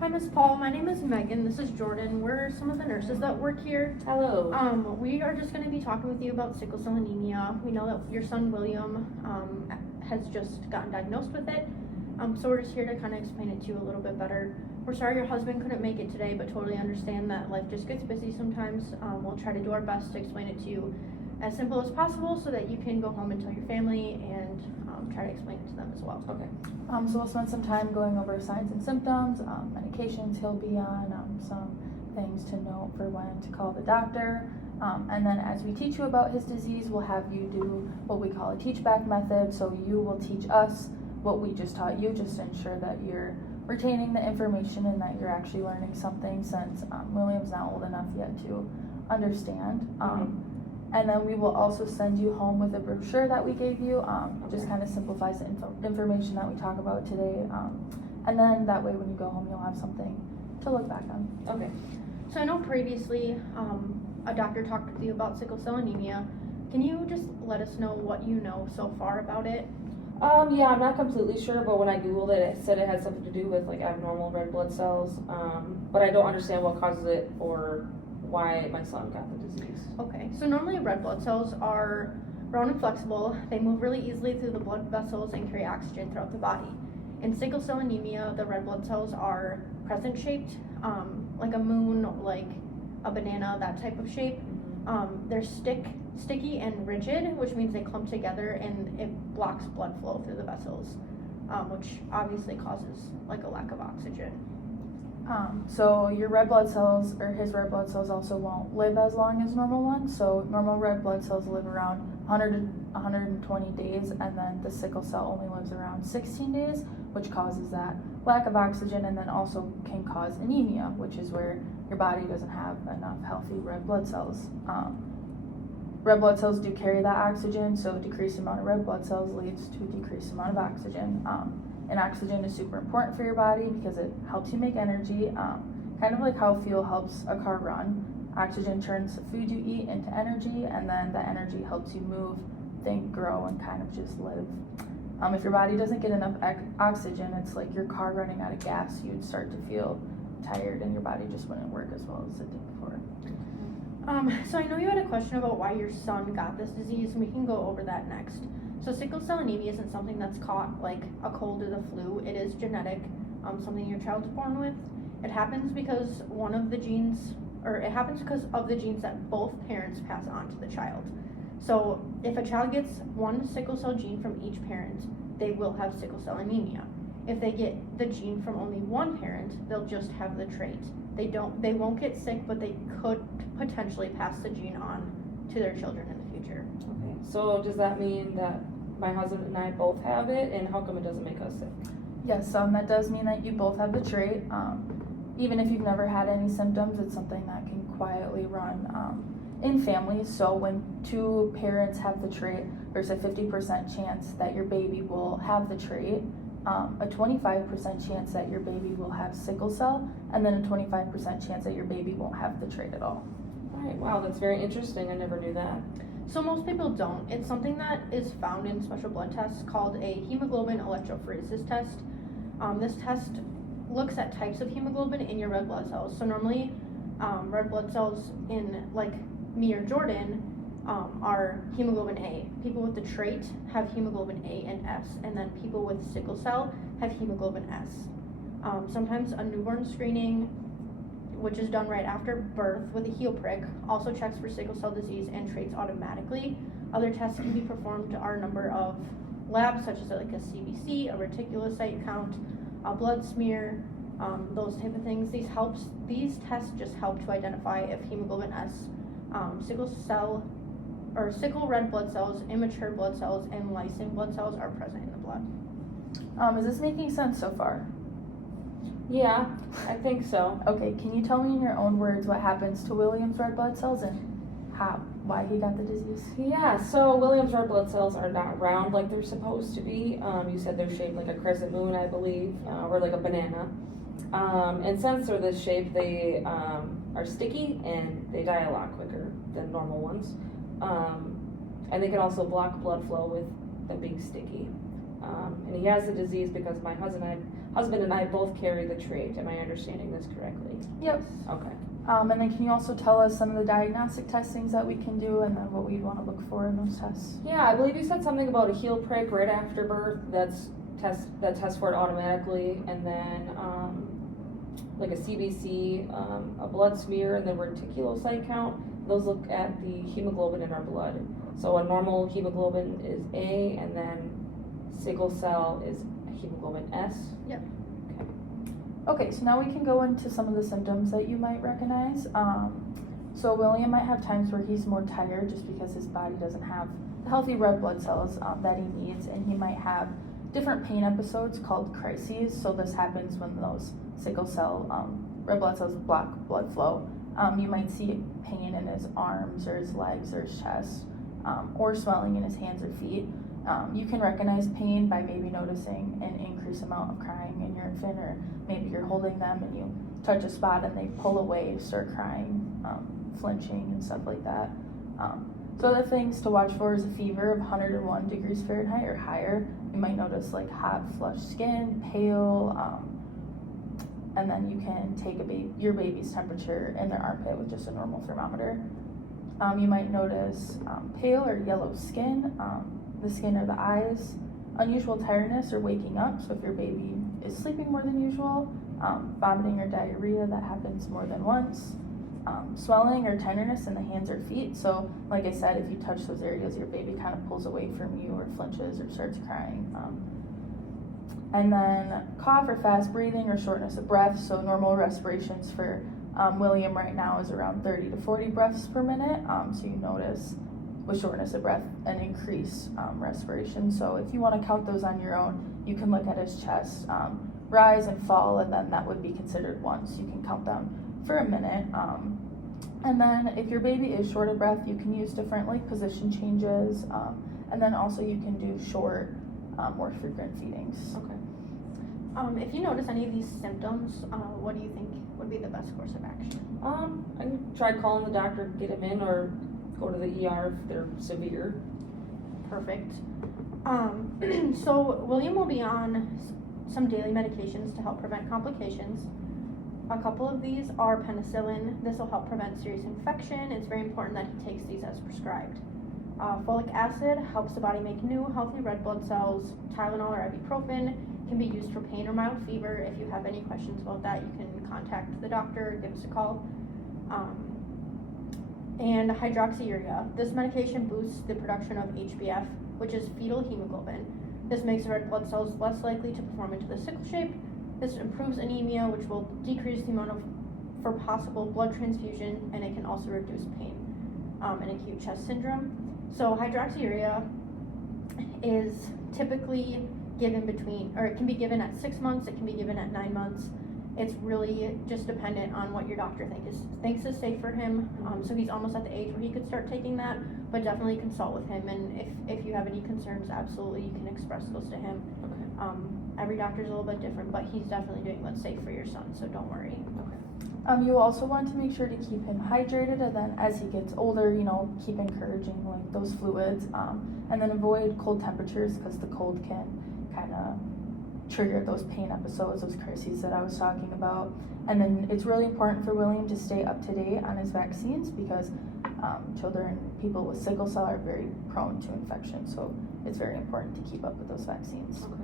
Hi, Miss Paul. My name is Megan. This is Jordan. We're some of the nurses that work here. Hello. We are just going to be talking with you about sickle cell anemia. We know that your son William has just gotten diagnosed with it. So we're just here to kind of explain it to you a little bit better. We're sorry your husband couldn't make it today, but totally understand that life just gets busy sometimes. We'll try to do our best to explain it to you as simple as possible so that you can go home and tell your family and try to explain it to them as well. Okay. So we'll spend some time going over signs and symptoms, medications he'll be on, some things to note for when to call the doctor. And then as we teach you about his disease, we'll have you do what we call a teach back method. So you will teach us what we just taught you, just to ensure that you're retaining the information and that you're actually learning something, since William's not old enough yet to understand. And then we will also send you home with a brochure that we gave you. Just kind of simplifies the information that we talk about today. And then that way when you go home, you'll have something to look back on. Okay. So I know previously a doctor talked with you about sickle cell anemia. Can you just let us know what you know so far about it? Yeah, I'm not completely sure, but when I Googled it, it said it had something to do with like abnormal red blood cells. But I don't understand what causes it or why my son got the disease. Okay, so normally red blood cells are round and flexible. They move really easily through the blood vessels and carry oxygen throughout the body. In sickle cell anemia, the red blood cells are crescent shaped, like a moon, like a banana, that type of shape. They're sticky and rigid, which means they clump together and it blocks blood flow through the vessels, which obviously causes like a lack of oxygen. So your red blood cells, or his red blood cells, also won't live as long as normal ones. So normal red blood cells live around 100 to 120 days, and then the sickle cell only lives around 16 days, which causes that lack of oxygen, and then also can cause anemia, which is where your body doesn't have enough healthy red blood cells. Red blood cells do carry that oxygen, so a decreased amount of red blood cells leads to a decreased amount of oxygen. And oxygen is super important for your body because it helps you make energy, kind of like how fuel helps a car run. Oxygen turns the food you eat into energy, and then that energy helps you move, think, grow, and kind of just live. If your body doesn't get enough oxygen, it's like your car running out of gas. You'd start to feel tired and your body just wouldn't work as well as it did before. So I know you had a question about why your son got this disease, and we can go over that next. So sickle cell anemia isn't something that's caught like a cold or the flu. It is genetic, something your child's born with. It happens because it happens because of the genes that both parents pass on to the child. So if a child gets one sickle cell gene from each parent, they will have sickle cell anemia. If they get the gene from only one parent, they'll just have the trait. They won't get sick, but they could potentially pass the gene on to their children in the future. Okay. So does that mean that my husband and I both have it, and how come it doesn't make us sick? Yes, that does mean that you both have the trait. Even if you've never had any symptoms, it's something that can quietly run in families. So when two parents have the trait, there's a 50% chance that your baby will have the trait, a 25% chance that your baby will have sickle cell, and then a 25% chance that your baby won't have the trait at all. All right. Wow, that's very interesting. I never knew that. So most people don't. It's something that is found in special blood tests called a hemoglobin electrophoresis test. This test looks at types of hemoglobin in your red blood cells. So normally, red blood cells in like me or Jordan are hemoglobin A. People with the trait have hemoglobin A and S, and then people with sickle cell have hemoglobin S. Sometimes a newborn screening, which is done right after birth with a heel prick, also checks for sickle cell disease and traits automatically. Other tests can be performed are a number of labs, such as like a CBC, a reticulocyte count, a blood smear, those type of things. These tests just help to identify if hemoglobin S, sickle red blood cells, immature blood cells, and lysine blood cells are present in the blood. Is this making sense so far? Yeah, I think so. Okay, can you tell me in your own words what happens to William's red blood cells and why he got the disease? Yeah, so William's red blood cells are not round like they're supposed to be. You said they're shaped like a crescent moon, I believe, or like a banana. And since they're this shape, they are sticky and they die a lot quicker than normal ones. And they can also block blood flow with them being sticky. And he has the disease because my husband and I both carry the trait. Am I understanding this correctly? Yep. Okay. And then can you also tell us some of the diagnostic testings that we can do and then what we'd want to look for in those tests? Yeah, I believe you said something about a heel prick right after birth. That tests for it automatically, and then like a CBC, a blood smear, and the reticulocyte count. Those look at the hemoglobin in our blood. So a normal hemoglobin is A, and then sickle cell is hemoglobin S. Yep. Okay, so now we can go into some of the symptoms that you might recognize. So William might have times where he's more tired just because his body doesn't have the healthy red blood cells that he needs, and he might have different pain episodes called crises. So this happens when those sickle cell red blood cells block blood flow. You might see pain in his arms or his legs or his chest, or swelling in his hands or feet. You can recognize pain by maybe noticing an increased amount of crying in your infant, or maybe you're holding them and you touch a spot and they pull away, start crying, flinching and stuff like that. So other things to watch for is a fever of 101 degrees Fahrenheit or higher. You might notice like hot, flushed skin, pale, and then you can take your baby's temperature in their armpit with just a normal thermometer. You might notice pale or yellow skin, the skin or the eyes, unusual tiredness or waking up. So if your baby is sleeping more than usual, vomiting or diarrhea that happens more than once, swelling or tenderness in the hands or feet. So like I said, if you touch those areas, your baby kind of pulls away from you or flinches or starts crying. And then cough or fast breathing or shortness of breath. So normal respirations for William right now is around 30 to 40 breaths per minute. So you notice with shortness of breath an increased respiration. So if you want to count those on your own, you can look at his chest rise and fall, and then that would be considered once. You can count them for a minute. And then if your baby is short of breath, you can use different like position changes, and then also you can do short, more frequent feedings. Okay. If you notice any of these symptoms, what do you think would be the best course of action? I can try calling the doctor to get him in, or go to the ER if they're severe. Perfect. So William will be on some daily medications to help prevent complications. A couple of these are penicillin. This will help prevent serious infection. It's very important that he takes these as prescribed. Folic acid helps the body make new healthy red blood cells. Tylenol or ibuprofen can be used for pain or mild fever. If you have any questions about that, you can contact the doctor, give us a call. And hydroxyurea. This medication boosts the production of HbF, which is fetal hemoglobin. This makes the red blood cells less likely to perform into the sickle shape. This improves anemia, which will decrease the amount for possible blood transfusion, and it can also reduce pain and acute chest syndrome. So hydroxyurea is typically given it can be given at 6 months, it can be given at 9 months. It's really just dependent on what your doctor thinks is safe for him. So he's almost at the age where he could start taking that, but definitely consult with him. And if you have any concerns, absolutely you can express those to him. Okay. Every doctor's a little bit different, but he's definitely doing what's safe for your son, so don't worry. Okay. You also want to make sure to keep him hydrated, and then as he gets older, keep encouraging like those fluids, and then avoid cold temperatures because the cold can kind of trigger those pain episodes, those crises that I was talking about. And then it's really important for William to stay up to date on his vaccines because children, people with sickle cell are very prone to infection, so it's very important to keep up with those vaccines. Okay.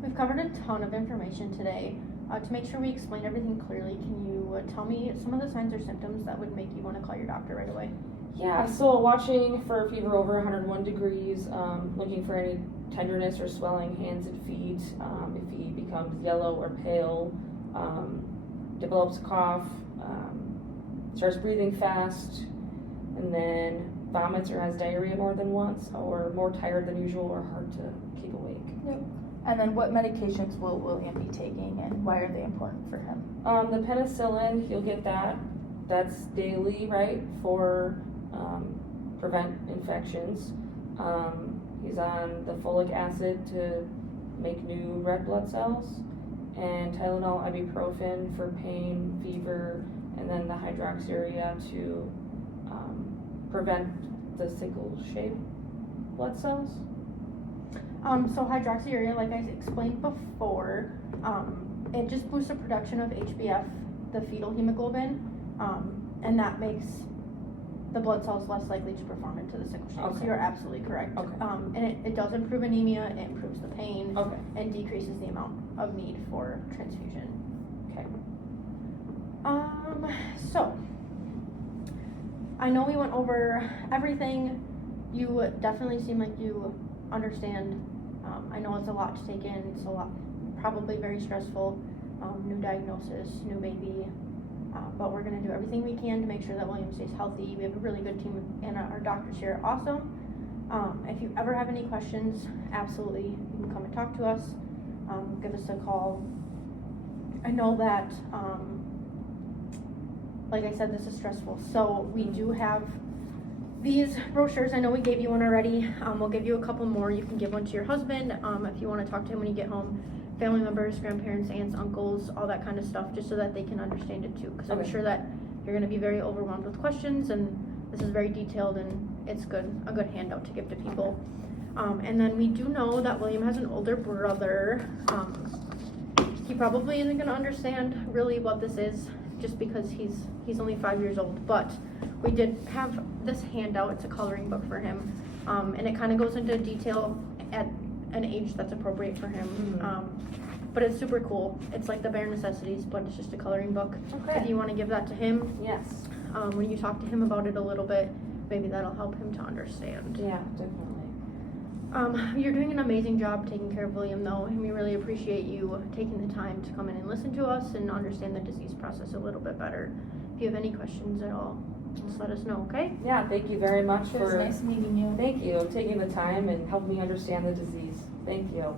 We've covered a ton of information today. To make sure we explain everything clearly, can you tell me some of the signs or symptoms that would make you want to call your doctor right away? Yeah, so watching for a fever over 101 degrees, looking for any tenderness or swelling hands and feet, if he becomes yellow or pale, develops a cough, starts breathing fast, and then vomits or has diarrhea more than once, or more tired than usual or hard to keep awake. Yep. And then what medications will William be taking and why are they important for him? The penicillin, he'll get that. That's daily, right, for prevent infections. He's on the folic acid to make new red blood cells, and Tylenol, ibuprofen for pain, fever, and then the hydroxyurea to prevent the sickle shape blood cells. So hydroxyurea, like I explained before, it just boosts the production of HbF, the fetal hemoglobin, and that makes the blood cells less likely to perform into the sickle shape. Okay. So you're absolutely correct. Okay. And it does improve anemia, it improves the pain, Okay. and decreases the amount of need for transfusion. Okay. So I know we went over everything. You definitely seem like you understand. I know it's a lot to take in. It's a lot, probably very stressful. New diagnosis, new baby. But we're going to do everything we can to make sure that William stays healthy. We have a really good team, and our doctors here are awesome. If you ever have any questions, absolutely, you can come and talk to us. Give us a call. I know that, like I said, this is stressful. So we do have these brochures. I know we gave you one already. We'll give you a couple more. You can give one to your husband if you want to talk to him when you get home. Family members, grandparents, aunts, uncles, all that kind of stuff, just so that they can understand it too. Because I'm Okay. sure that you're going to be very overwhelmed with questions, and this is very detailed, and it's a good handout to give to people. And then we do know that William has an older brother. He probably isn't going to understand really what this is, just because he's only 5 years old. But we did have this handout. It's a coloring book for him, and it kind of goes into detail at an age that's appropriate for him. But it's super cool. It's like the bare necessities, but it's just a coloring book. Okay. If you want to give that to him, Yes. when you talk to him about it a little bit, maybe that'll help him to understand. Yeah, definitely. You're doing an amazing job taking care of William, though, and we really appreciate you taking the time to come in and listen to us and understand the disease process a little bit better. If you have any questions at all, just let us know, okay? Yeah, thank you very much It was for nice meeting you. taking the time and helping me understand the disease. Thank you.